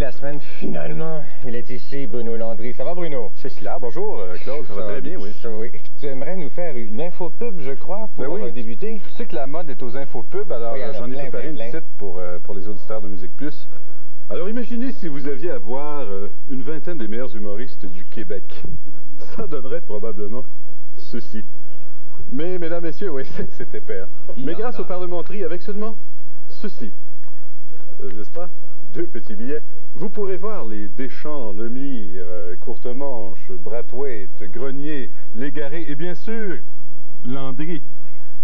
de la semaine, finalement, il est ici, Bruno Landry. Ça va, Bruno? Je suis là. Bonjour, Claude. Ça va très bien, oui. Oui. Tu aimerais nous faire une infopub, je crois, pour débuter? Tu sais que la mode est aux infopubs, alors oui, j'en ai préparé une petite pour les auditeurs de Musique Plus. Alors imaginez si vous aviez à voir une vingtaine des meilleurs humoristes du Québec. Ça donnerait probablement ceci. Mais, mesdames, messieurs, oui, c'était père. Mais grâce au parlementerie, avec seulement ceci, n'est-ce pas? 2 petits billets. Vous pourrez voir les Deschamps, Lemire, Courtemanche, Brathwaite, Grenier, Légaré et bien sûr, Landry.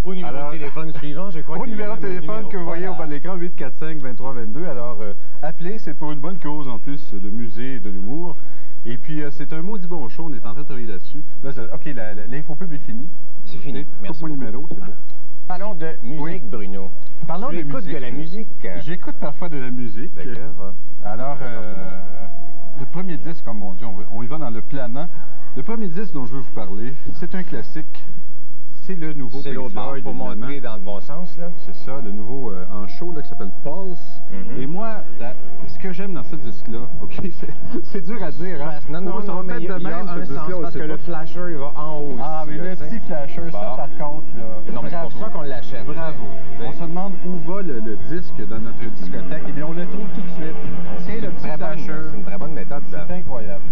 Au numéro de téléphone suivant, je crois. Au numéro de téléphone que vous voyez au bas de l'écran, 845-2322. Alors, appelez, c'est pour une bonne cause en plus, le musée de l'humour. Et puis, c'est un maudit bon show, on est en train de travailler là-dessus. Là, OK, l'infopub est finie. C'est fini. Merci. Coupe-moi le numéro, c'est beau. Parlons de musique, Bruno. Parlons de musique. De la musique. J'écoute parfois de la musique. D'accord. Alors, le premier disque, comme on dit, on y va dans le planant. Le premier disque dont je veux vous parler, c'est un classique. C'est le nouveau Pink Floyd. Pour montrer dans le bon sens, là. C'est ça, le nouveau en show là, qui s'appelle Pulse. Et moi, ce que j'aime dans ce disque-là, OK, c'est dur à dire, hein? Non, mais il y a un sens, parce que le flasher, il va en haut. Ah, mais le petit flasher, ça, par contre, là... Non, mais c'est pour ça qu'on l'achète. Bravo. On se demande où va le disque dans notre discothèque. Eh bien, on le trouve tout de suite. C'est le petit flasher. C'est une très bonne méthode, ça. C'est incroyable.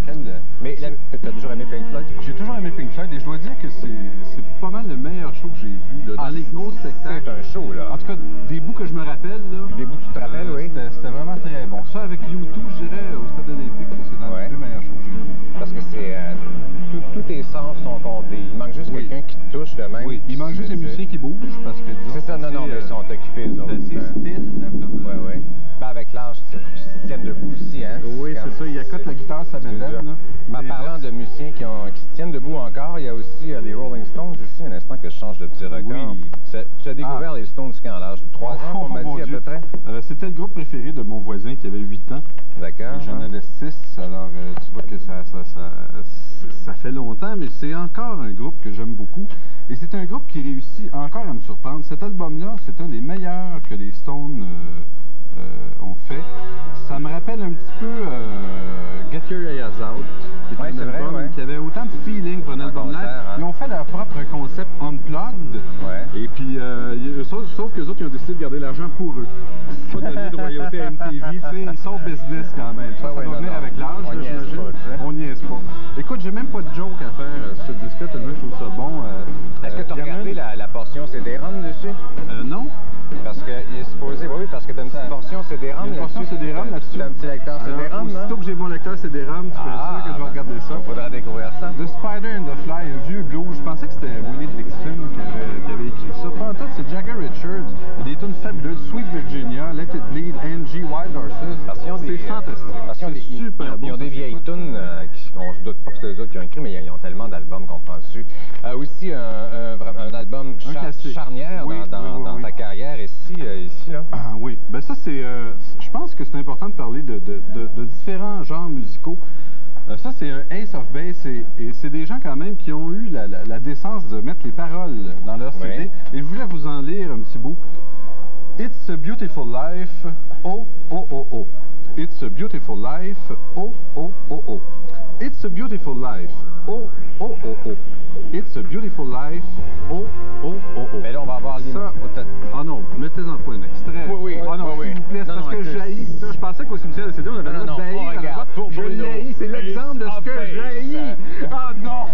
Mais t'as toujours aimé Pink Floyd? J'ai toujours aimé Pink Floyd et je dois dire que c'est pas mal le meilleur show que j'ai vu, là, dans les gros spectacles. C'est un show, là. En tout cas, des bouts que je me rappelle, là. Des bouts que tu te rappelles, oui. C'était vraiment très bon. Ça, avec U2, je dirais, au Stade olympique, c'est dans les 2 meilleurs shows que j'ai vus. Parce que c'est... tous tes sens sont comblés. Il manque juste quelqu'un qui te touche de même. Oui, il manque juste les musiciens qui bougent, parce que, disons... C'est ça, non, mais ils sont occupés, eux autres. C'est style, là, comme... Oui. Ben, avec l'âge, il faut qu'ils se tiennent debout aussi, hein. Oui, c'est ça. Il accote la guitare, ça m'étonne, là. Ben, parlant de musiciens qui se tiennent debout encore, il y a aussi les Rolling Stones ici, un instant que je change de petit record. Oui. Tu as découvert les Stones quand, à l'âge de 3 ans, on m'a dit à peu près? C'était le groupe préféré de mon voisin qui avait 8 ans. D'accord. J'en avais 6, alors tu vois que ça fait longtemps, mais c'est encore un groupe que j'aime beaucoup. Et c'est un groupe qui réussit encore à me surprendre. Cet album-là, c'est un des meilleurs que les Stones ont fait. Ça me rappelle un petit peu Get Your Eyes Out, qui est un album qui avait autant de feeling pour un album live. Ils ont fait leur propre concept unplugged. Et puis, sauf qu'eux autres, ils ont décidé de garder l'argent pour eux. Pas donner de royauté à MTV. Ils sont business quand même. Ça doit venir avec l'âge, j'imagine. On n'y est pas. Écoute, j'ai même pas de joke à faire sur ce disque-là, tellement je trouve ça bon. Est-ce que tu as regardé la portion CD-ROM dessus? Non. Parce qu'il est supposé, oui, parce que tu as une petite portion CD-ROM là-dessus. Une portion CD-ROM là-dessus. Tu as un petit lecteur CD-ROM, hein? Aussitôt que j'ai mon lecteur CD-ROM, tu peux être sûr que je vais regarder ça. Il faudra découvrir ça. The Spider and the Fly, un vieux blues. Je pensais que c'était Willie Dixon qui avait écrit ça. Pas en tout, c'est Jagger Richards. Il y a des tunes fabuleuses. Sweet Virginia, Let It Bleed, Angie, Wild Horses. C'est fantastique. C'est super bon. Ils ont des vieilles tunes, on se doute pas que c'est eux autres qui ont écrit, mais ils ont tellement d'albums qu'on prend dessus. Aussi un album charnière dans ta carrière ici, là. Ah oui, ben ça c'est, je pense que c'est important de parler de différents genres musicaux. Ça c'est un Ace of Base et c'est des gens quand même qui ont eu la décence de mettre les paroles dans leur CD. Et je voulais vous en lire un petit bout. It's a beautiful life, oh oh oh oh. It's a beautiful life, oh oh oh oh. It's a beautiful life, oh oh oh oh. It's a beautiful life, oh oh oh oh. Mais là, on va avoir l'image. Ah non, mettez-en pas un extrait. Oui. Ah non, s'il vous plaît, c'est parce que je haïs ça. Je pensais qu'au cimetière de CD, on avait le droit de haïr. Je l'haïs, c'est l'exemple de ce que je haïs. Ah non!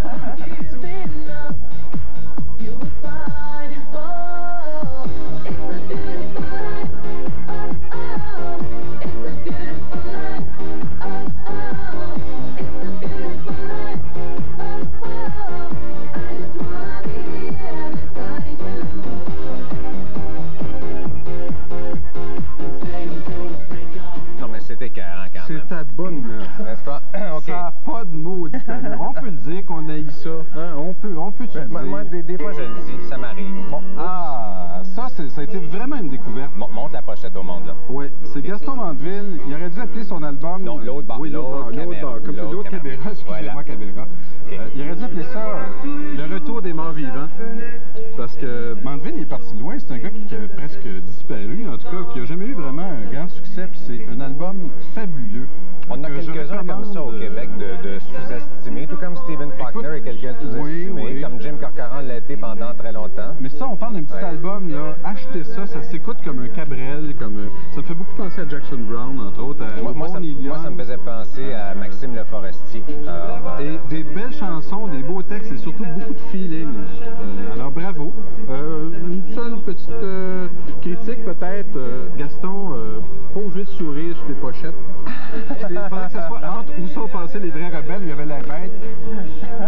C'est ta bonne là. N'est-ce pas? Ça n'a pas de maudit allure. On peut le dire qu'on haït ça. Hein? On peut te le dire. Moi, des fois, je le dis, ça m'arrive. Bon, ça a été vraiment une découverte. Montre la pochette au monde, là. Oui, c'est Gaston Mandeville. Il aurait dû appeler son album... Non, l'autre bar. Oui, l'autre bar. Comme c'est l'autre Caméra, excusez-moi, Caméra. Il aurait dû appeler ça Le retour des morts vivants. Parce que Mandeville est parti de loin. C'est un gars qui a presque disparu, en tout cas, qui n'a jamais eu vraiment un grand succès. Puis c'est un album fabuleux. On a quelques-uns comme ça au Québec de sous-estimés, tout comme Stephen Faulkner est quelqu'un de sous-estimé, comme Jim Corcoran l'a été pendant très longtemps. Mais ça, on parle d'un petit album, là. Achetez ça, ça s'écoute comme un Cabrel, ça me fait beaucoup penser à Jackson Brown, entre autres. Moi, ça me faisait penser à Maxime Le Forestier. Et des belles chansons, des beaux textes et surtout beaucoup de feeling. Alors bravo. Une seule petite critique peut-être, Gaston, pas obligé de sourire sur les pochettes. Il faudrait que ce soit entre où sont passés les vrais rebelles, il y avait la bête,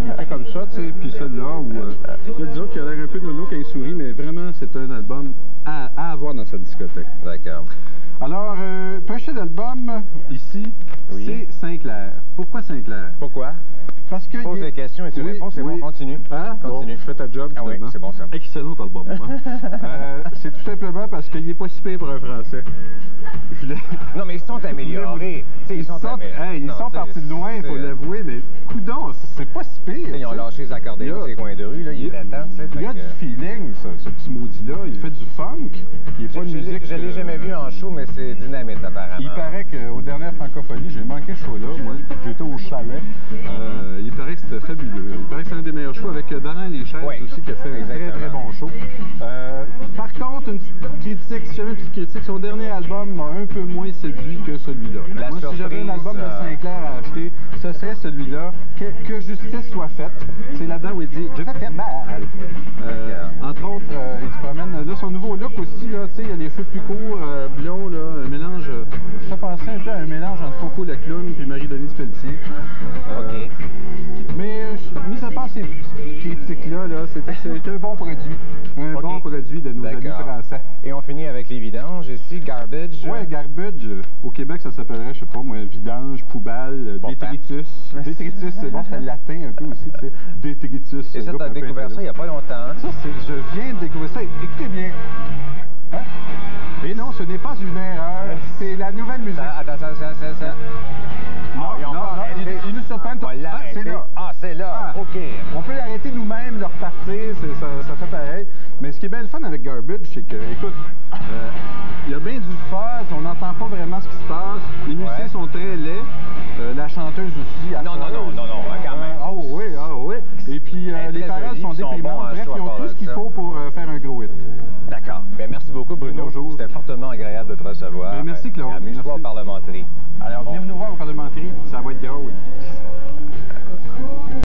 il était comme ça, tu sais, puis celle-là, où il y a des autres qui a l'air un peu nono quand il sourit, mais vraiment, c'est un album à avoir dans sa discothèque. D'accord. Alors, pochette d'album, ici, c'est Sinclair. Pourquoi Sinclair? Pourquoi? Parce que... Pose des questions et tu réponds, c'est bon, continue. Hein? Continue. Bon, je fais ta job, oui, c'est bon ça. Excellent album, hein? C'est tout simplement parce qu'il n'est pas si pire pour un Français. Non, mais ils sont améliorés. Ils sont partis de loin, il faut l'avouer, mais coudonc, c'est pas si pire. Ils ont lâché les accordéons sur les coins de rue, là, il est temps, tu sais. Il y a du feeling, ce petit maudit-là. Il fait du funk, qui est pas une musique... Je l'ai jamais vu en show, mais c'est dynamite, apparemment. Il paraît qu'aux dernières francophonies, j'ai manqué ce show-là, moi, j'étais au chalet. Il paraît que c'était fabuleux. Il paraît que c'est un des meilleurs shows avec Darin Léchère aussi, qui a fait un très, très bon show. Par contre, une petite critique, si j'avais une petite critique, son dernier album m'a un peu moins séduit que celui-là. Moi, si j'avais un album de Sinclair à acheter, ce serait celui-là. Que justice soit faite. C'est là-dedans où il dit « Je vais te faire mal ». Entre autres, il se promène. Là, son nouveau look aussi, là, tu sais, il a les cheveux plus courts, blonds, là, un mélange... ça pensait un peu à un mélange entre Coco le clown et Marie-Denise Pelletier. Mais, mis à part ces critiques-là, c'est un bon produit. Un bon produit de nos amis français. Et on finit avec les vidanges ici, Garbage. Oui, Garbage. Au Québec, ça s'appellerait, je sais pas moi, vidange, poubelle, détritus. Détritus, c'est bon, c'est latin un peu aussi, tu sais. Détritus. Et ça, t'as découvert ça il n'y a pas longtemps. Ça, je viens de découvrir ça. Écoutez bien. Hein? Et non, ce n'est pas une erreur. C'est la nouvelle musique. Attends, ça. Ils nous surprennent. Ah, c'est là. Ah, c'est là. OK. On peut l'arrêter nous-mêmes, le repartir, ça fait pareil. Mais ce qui est bien le fun avec Garbage, c'est que, écoute, il y a bien du fuzz, on n'entend pas vraiment ce qui se passe. Les musiciens sont très laids. La chanteuse aussi. Non, quand même. Ah oui. Et puis, les paroles sont déprimantes. Bref, ils ont tout ce qu'il faut pour faire un gros hit. D'accord. Bien, merci beaucoup, Bruno. C'était fortement agréable de te recevoir. Merci, Claude. Amuse-toi au Parlementerie. Alors, venez nous voir au Parlementerie. Ça va être drôle.